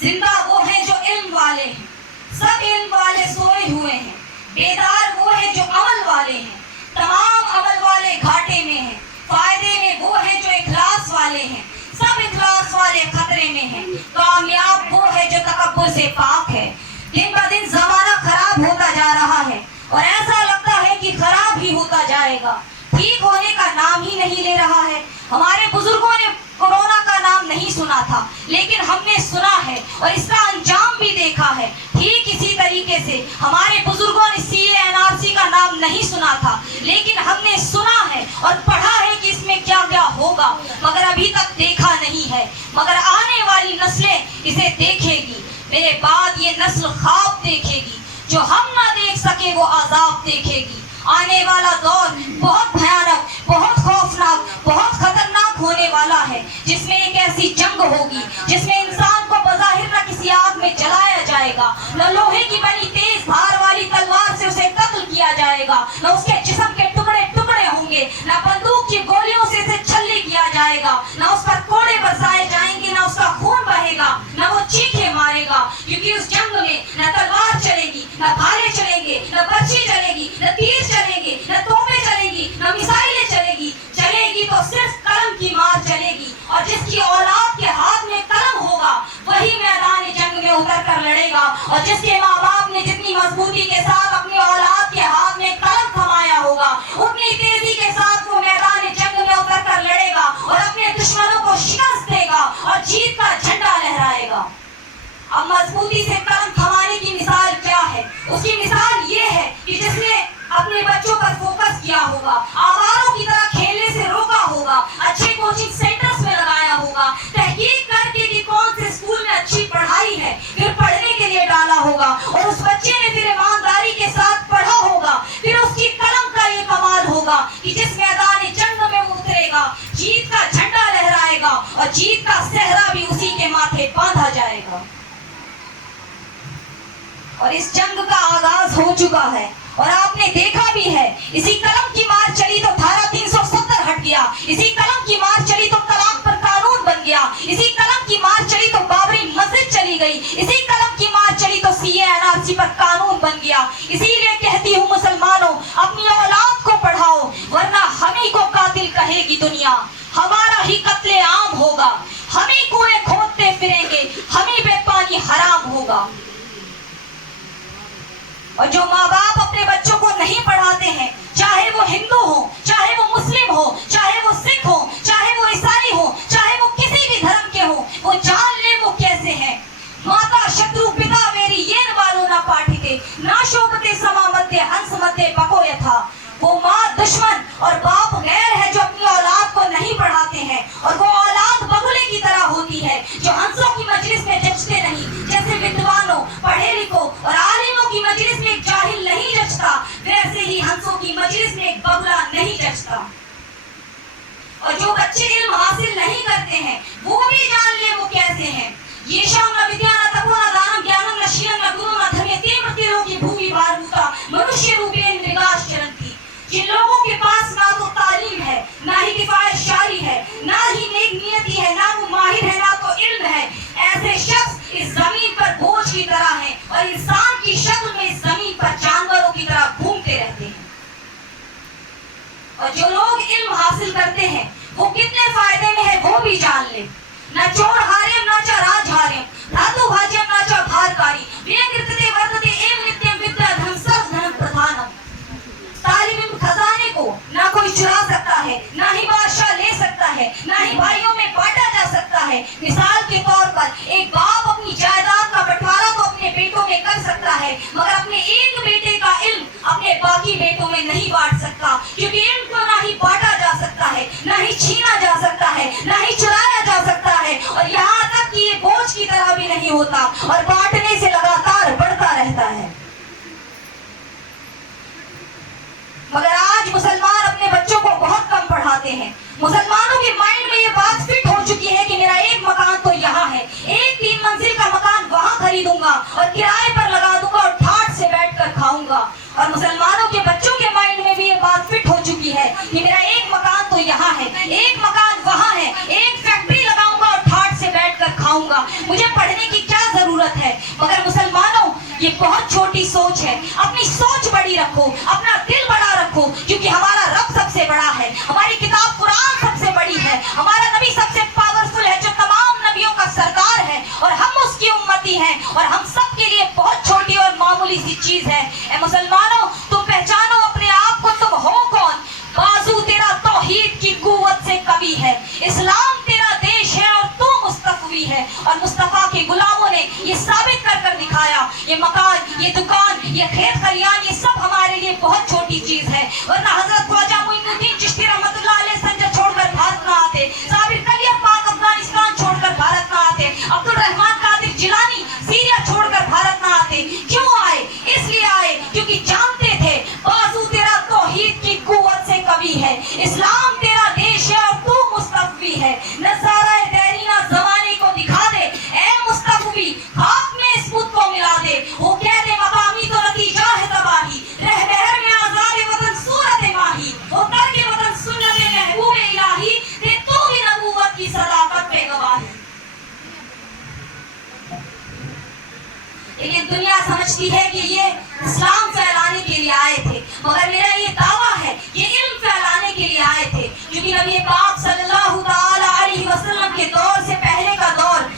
जिंदा वो हैं जो इल्म वाले हैं, सब इल्म वाले सोए हुए हैं, बेदार वो हैं जो अमल वाले हैं, तमाम अमल वाले घाटे में हैं, फायदे में वो हैं जो इखलास वाले हैं, सब इखलास वाले खतरे में हैं, कामयाब वो है जो तकब्बुर से पाक है। दिन ब दिन जमाना खराब होता जा रहा है और ऐसा लगता है कि खराब ही होता जाएगा, ठीक होने का नाम ही नहीं ले रहा है। हमारे बुजुर्गों ने कोरोना का नाम नहीं सुना था, लेकिन हमने सुना है और इसका अंजाम भी देखा है। ठीक इसी तरीके से हमारे बुजुर्गों ने CA NRC का नाम नहीं सुना था, लेकिन हमने सुना है और पढ़ा है कि इसमें क्या क्या होगा, मगर अभी तक देखा नहीं है। मगर आने वाली नस्लें इसे देखेगी, मेरे बाद ये नस्ल ख्वाब देखेगी, जो हम ना देख सके वो आजाब देखेगी। आने वाला दौर बहुत भयानक, बहुत खौफनाक, बहुत खतरनाक होने वाला है, जिसमें एक ऐसी जंग होगी जिसमें इंसान को बज़ाहिर न किसी आग में जलाया जाएगा, न लोहे की बनी तेज धार वाली तलवार से उसे कत्ल किया जाएगा, न उसके जिस्म के टुकड़े टुकड़े होंगे, न बंदूक की गोलियों से इसे छल्ले किया जाएगा, न उस पर कोड़े बरसाए जाएंगे, न उसका खून बहेगा, न वो चीखे मारेगा, क्योंकि उस जंग में न तलवार चलेगी, न भाले चलेंगे, न बर्छी चलेगी, न तीर चलेंगे, न तोपें चलेगी, न मिसाइलें चलेगी। चलेगी तो सिर्फ कलम की मार चलेगी, और जिसकी औलाद के हाथ में कलम होगा वही मैदान जंग में उतर कर लड़ेगा। और जिसके माँ बाप ने जितनी मजबूती के साथ अपनी औलाद के हाथ में कलम थमाया होगा, उतनी तेजी के साथ वो मैदान जंग में उतर कर लड़ेगा और अपने दुश्मनों को शिकस्त देगा और जीत का झंडा लहराएगा। अब मजबूती से कलम थमाने की मिसाल क्या है? उसकी मिसाल ये है कि जिसने अपने बच्चों पर फोकस किया होगा, आवारों की तरह खेलने से रोका होगा, अच्छे कोचिंग सेंटर्स में लगाया होगा, तहकीक करके कि कौन से स्कूल में अच्छी पढ़ाई है, फिर पढ़ने के लिए डाला होगा, और उस बच्चे ने फिर ईमानदारी के साथ पढ़ा होगा, फिर उसकी कलम का ये कमाल होगा कि जिस मैदान जंग में वो उतरेगा, जीत का झंडा लहराएगा और जीत का सेहरा भी उसी के माथे बांधा जाएगा। और इस जंग का आगाज हो चुका है और आपने देखा भी है। इसी कलम की मार चली तो धारा 370 हट गया, इसी कलम की मार चली तो तलाक पर कानून बन गया, इसी कलम की मार चली तो बाबरी मस्जिद चली गई, इसी कलम की मार चली तो CA NRC पर कानून बन गया। इसीलिए कहती हूँ मुसलमानों, अपनी औलाद को पढ़ाओ, वरना हम ही को कातिल कहेगी दुनिया, हमारा ही कत्ले आम होगा, हम ही कुएं खोदते फिरेंगे, हम ही बेपानी हराम होगा। और जो माँ बाप अपने बच्चों को नहीं पढ़ाते हैं, चाहे वो हिंदू हो, चाहे वो मुस्लिम हो, चाहे वो सिख हो, चाहे वो ईसाई हो, चाहे वो किसी भी धर्म के हो, वो जान ले वो कैसे हैं। माता शत्रु पिता मेरी येन वालो ना पाठिते ना शोभते समामते हंस मते पको यथा। वो माँ दुश्मन और बाप गैर है जो अपनी औलाद को नहीं पढ़ाते हैं, और वो औलाद बगुले की तरह होती है जो हंसों की मजलिस में जचते नहीं। जैसे विद्वानों, पढ़े लिखों और आलिमों की मजलिस में एक जाहिल नहीं जचता, वैसे ही हंसों की मजलिस में एक बगुला नहीं जचता। और जो बच्चे इल्म हासिल नहीं करते हैं, वो भी जान ले वो कैसे हैं। ये शाम न विद्या न तपो न दानम ज्ञानम न शीलम न गुरु न धर्म तीव्र तीरों की भूमि भारभूता मनुष्य रूपेण मृगाश चरंती। जिन लोगों के पास ना तो तालीम है, ना ही किफायत शारी है, ना ही नेक नियति है, ना वो माहिर है, ना तो इल्म है, ऐसे शख्स इस जमीन पर बोझ की तरह हैं और इंसान की शक्ल में इस जमीन पर जानवरों की तरह घूमते रहते हैं। और जो लोग इल्म हासिल करते हैं वो कितने फायदे में है वो भी जान ले। न चोर हारेम न च राज हारेम धातु भाज्यम न च भारकारी विनकृतते वर्तते एव नित्यम विद्या धर्म सर्व धर्म प्रधानम। तालिम इल्म खजाने को ना कोई चुरा सकता है, ना ही बादशाह ले सकता है, ना ही भाइयों में बांटा जा सकता है। मिसाल के तौर पर एक बाप अपनी जायदाद का बंटवारा तो अपने बेटों में कर सकता है, मगर अपने एक बेटे का इल्म अपने बाकी बेटों में नहीं बांट सकता, क्योंकि इल्म को ना ही बांटा जा सकता है, ना ही छीना जा सकता है, ना ही चुराया जा सकता है, और यहाँ तक कि ये बोझ की तरह भी नहीं होता और बांटने से लगातार बढ़ता रहता है। मगर आज मुसलमान अपने बच्चों को बहुत कम पढ़ाते हैं। मुसलमानों के माइंड में ये बात फिट हो चुकी है कि मेरा एक मकान तो यहाँ है, एक 3 मंजिल का मकान वहां खरीदूंगा और किराए पर लगा दूंगा और ठाठ से बैठकर खाऊंगा। और मुसलमानों के बच्चों के माइंड में भी ये बात फिट हो चुकी है कि मेरा एक मकान तो यहाँ है, एक मकान वहां है, एक फैक्ट्री लगाऊंगा और ठाठ से बैठकर खाऊंगा। मुझे पढ़ने की क्या जरूरत है। मगर मुसलमानों, ये बहुत छोटी सोच है। अपनी सोच बड़ी रखो, अपना दिल बड़ा रखो, क्योंकि हमारा रब सबसे बड़ा है, हमारी किताब कुरान सबसे बड़ी है, हमारा नबी सबसे पावरफुल है, जो तमाम नबियों का सरदार है, और हम उसकी उम्मती हैं, और हम सब के लिए बहुत छोटी और मामूली सी चीज है। ए मुसलमानों, तुम पहचानो अपने आप को, तुम हो कौन। बाजू तेरा तौहीद की कुव्वत से कभी है, इस्लाम तेरा देश है और तू मुस्तफवी है। और मुस्तफा के गुलामों ने ये साबित कर कर दिखाया। ये मकान, ये दुकान, ये खेत खलियान, ये सब हमारे लिए बहुत छोटी चीज है। वरना हजरत ख्वाजा मोइनुद्दीन चिश्ती रहमतुल्लाह अलैह संजर छोड़कर भारत ना आते, साबिर कलियर पाक अफगानिस्तान छोड़कर भारत ना आते, अब्दुल रहमान कादिर जिलानी सीरिया छोड़कर भारत ना आते। क्यों आए? इसलिए आए क्योंकि जानते थे बाजू तेरा तौहीद की कुव्वत से कभी है, इस्लाम तेरा देश है और तू मुस्तफवी है। नज़ारा देरीना जमाने को दिखा दे, ए मुस्तफवी, खाक में इस बुत को मिला दे। वो कह दे मकामी तो नतीजा है तबाही, रह बहर में आजाद वतन सूरत माही, वो कर के वतन सुन्नत महबूब इलाही, दे तू भी नबूवत की सदाकत पे गवाही। लेकिन दुनिया समझती है कि ये इस्लाम फैलाने के लिए आए थे, मगर मेरा ये दावा है ये इल्म फैलाने के लिए आए थे। क्योंकि नबी पाक सल्लल्लाहु ताला अलैहि वसल्लम के दौर से पहले का दौर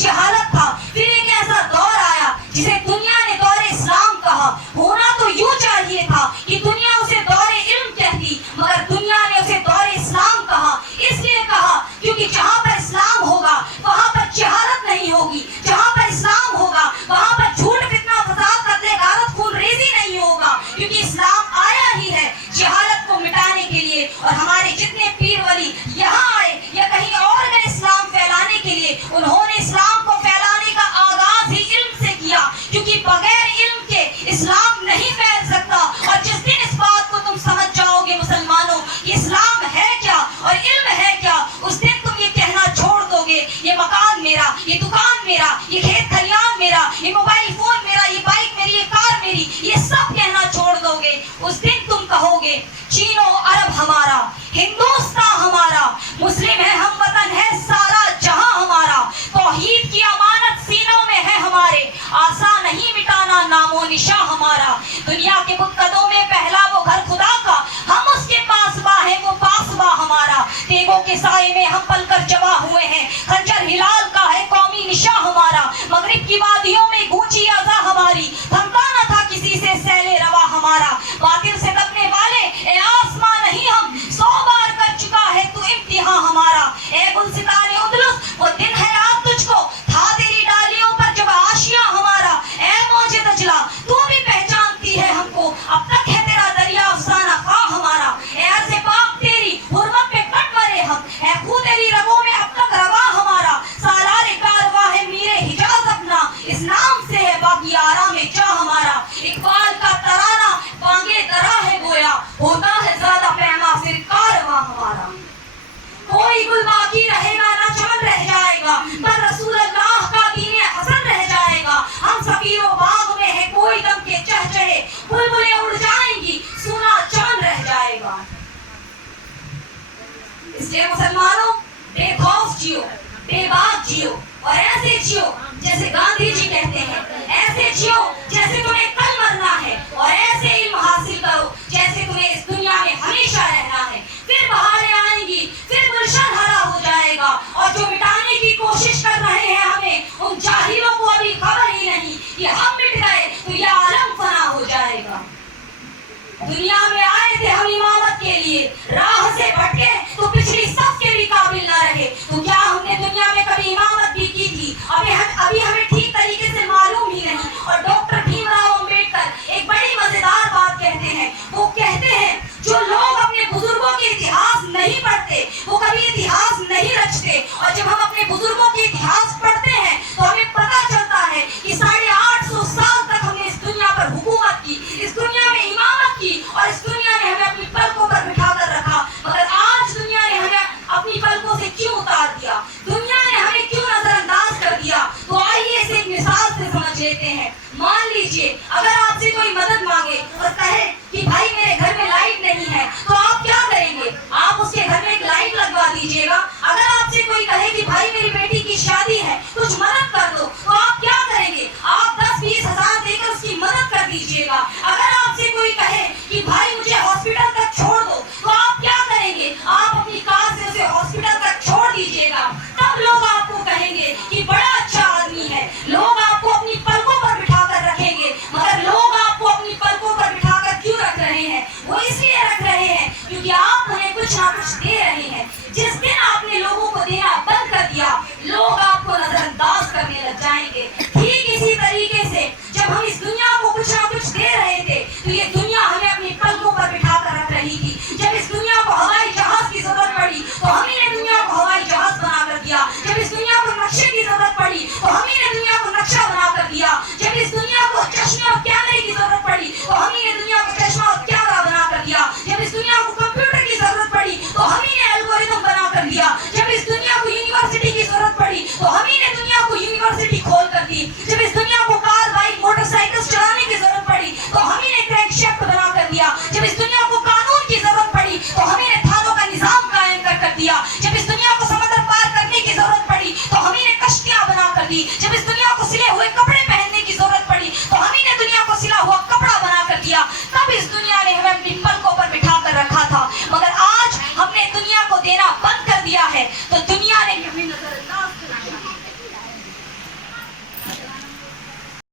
जहालत था। फिर एक ऐसा दौर आया जिसे दुनिया ने दौर इस्लाम कहा। होना तो यूं चाहिए था कि दुनिया उसे दौर इल्म कहती, मगर दुनिया ने उसे दौर इस्लाम कहा। इसलिए कहा क्योंकि जहाँ पर इस्लाम होगा वहाँ पर जहालत नहीं होगी, जहाँ पर इस्लाम होगा वहाँ पर झूठ, फितना, फसाद, कत्ले, गारत, खून रेजी नहीं होगा। क्योंकि इस्लाम आया ही है जहालत को मिटाने के लिए। और हमारे जितने पीर वली यहाँ आए या कहीं और गए इस्लाम फैलाने के लिए, उन्होंने इस्लाम को फैलाने का आगाज ही इल्म से किया, क्योंकि बगैर इल्म के इस्लाम नहीं फैल सकता। और जिस दिन इस बात को तुम समझ जाओगे मुसलमानों कि इस्लाम है क्या और इल्म है क्या, उस दिन तुम ये कहना छोड़ दोगे ये मकान मेरा, ये दुकान मेरा, ये खेत खलियान मेरा, ये मोबाइल फोन मेरा, ये बाइक मेरी, ये कार मेरी, ये सब कहना छोड़ दोगे। उस दिन तुम कहोगे चीनो अरब हमारा, हिंदुस्तान हमारा, मुस्लिम है हम वतन है सारा जहां हमारा, तौहीद की अमानत सीनों में है हमारे, आसान नहीं मिटाना नामो निशा हमारा। दुनिया के बुतकदों में पहला वो घर खुदा का, हम उसके पासबा है वो पासबा हमारा। तेगों के साए में हम पलकर जवा हुए हैं, खंजर हिलाल का है कौमी निशा हमारा। मगरिब की वादियों में गूंजी अज़ा हमारी, थमता न था किसी से सैले रवा हमारा। बातिल से दबने वाले ए आसमां नहीं हम, 100 बार कर चुका है तू इम्तिहान हमारा। ए गुलसिताने उदलुस, वो दिन है याद तुझको था तेरी डालियों पर जब आशिया हमारा। ए मौजे दजला, तू भी पहचानती है हमको, अब तक है तेरा दरिया अफसाना खा हमारा। ए अर्ज़े पाक तेरी हुर्मत पे कट मरे हम, ए खू तेरी रगों में अब तक रवा हमारा। सालारे कारवा है मीरे हिजाज अपना, इस नाम से है बाकी आराम में जा हमारा। इकबाल का तराना बांगे दरा है गोया, होता है ज्यादा पैमा फिर कारवा हमारा। कोई गुल बाकी रहेगा ना चमन रह जाएगा, पर रसूल अल्लाह का दीने हसन रह जाएगा। हम सफीरो बाग में है कोई दम के चहचहे, बुलबुलें उड़ जाएंगी सुना चमन रह जाएगा। इसलिए मुसलमानों, बेखौफ जियो, बेबाक जियो, और ऐसे जियो जैसे गांधी जी कहते हैं, ऐसे जियो जैसे तुम्हें कल मरना है, और ऐसे इल्म हासिल करो जैसे तुम्हें इस दुनिया में हमेशा रहना है। फिर बहारें आएंगी, फिर गुलशन हरा हो जाएगा, और जो मिटाने की कोशिश कर रहे हैं हमें, उन जाहिलों को अभी खबर ही नहीं कि हम मिट गए तो यह आलम फना हो जाएगा। दुनिया में आए थे हम इमामत के लिए, राह से भटके तो पिछली सफ के भी काबिल न रहे। तो क्या हमने दुनिया में कभी इमामत भी की थी? अभी हमें ठीक तरीके से मालूम ही नहीं। और डॉक्टर भीमराव अंबेडकर एक बड़ी मजेदार बात कहते हैं। वो कहते हैं जो लोग अपने बुजुर्गों के इतिहास नहीं पढ़ते वो कभी इतिहास नहीं रचते। और जब हम अपने बुजुर्गों के इतिहास पढ़ते हैं तो हमें पता चलता है कि 850 साल तक हमने इस दुनिया पर हुकूमत की, इस दुनिया में इमामत की, और इस दुनिया ने हमें अपनी पलकों पर बिठा कर रखा। मगर आज दुनिया ने हमें अपनी पलकों से क्यों उतार दिया, दुनिया ने हमें क्यों नजरअंदाज कर दिया? तो आइए इसे एक मिसाल से समझ लेते हैं। मान लीजिए अगर आपसे कोई मदद मांगे और कहे कि भाई मेरे घर में लाइट नहीं है, तो आप क्या करेंगे? आप उसके घर में एक लाइट लगवा दीजिएगा। अगर आपसे कोई कहे कि भाई मेरी बेटी की शादी है, कुछ मदद कर दो, तो आप क्या करेंगे? दीजिएगा। अगर आपसे कोई कहे कि भाई मुझे हॉस्पिटल तक छोड़ दो, तो आप क्या करेंगे? आप अपनी कार से उसे हॉस्पिटल तक छोड़ दीजिएगा। तब लोग आपको कहेंगे कि बड़ा अच्छा आदमी है, लोग आपको अपनी पलकों पर बिठा कर रखेंगे। मगर लोग आपको अपनी पलकों पर बिठा कर क्यों रख रहे हैं? वो इसलिए रख रहे हैं क्योंकि आप उन्हें कुछ ना कुछ दे रहे हैं। जिस दिन आपने लोगों को देना बंद कर दिया, लोग आपको नजरअंदाज करने लग जाएंगे। ठीक इसी तरीके से जब हम इस दुनिया को कुछ ना कुछ दे रहे थे, तो ये दुनिया हमें अपनी पलकों पर बिठा कर रख रही थी। जब इस दुनिया को हवाई जहाज की जरूरत पड़ी, तो हम ही ने दुनिया को हवाई जहाज बना कर दिया। जब इस दुनिया को नक्शे की जरूरत पड़ी, तो हम ही ने दुनिया को नक्शा बना कर दिया। जब इस दुनिया को चश्मे और कैमरे की जरूरत पड़ी, तो हम ही ने दुनिया को चश्मा और कैमरा बना कर दिया। जब इस दुनिया को कंप्यूटर की जरूरत पड़ी, तो हम ही ने एल्गोरिथम बना कर दिया। जब इस दुनिया को यूनिवर्सिटी की जरूरत पड़ी, तो हम ही ने दुनिया को यूनिवर्सिटी खोल कर दी। जब इस दुनिया को कार, बाइक, मोटरसाइकिल चलाने की जरूरत पड़ी, तो हम ही ने क्रैंकशाफ्ट बना कर दिया। जब इस दुनिया को कानून की जरूरत पड़ी, तो हम ही ने थानों का निजाम कायम कर दिया। जब इस दुनिया को समंदर पार करने की जरूरत पड़ी, तो हम ही ने कश्तियां बना कर दी। जब इस दुनिया को सिले हुए कपड़े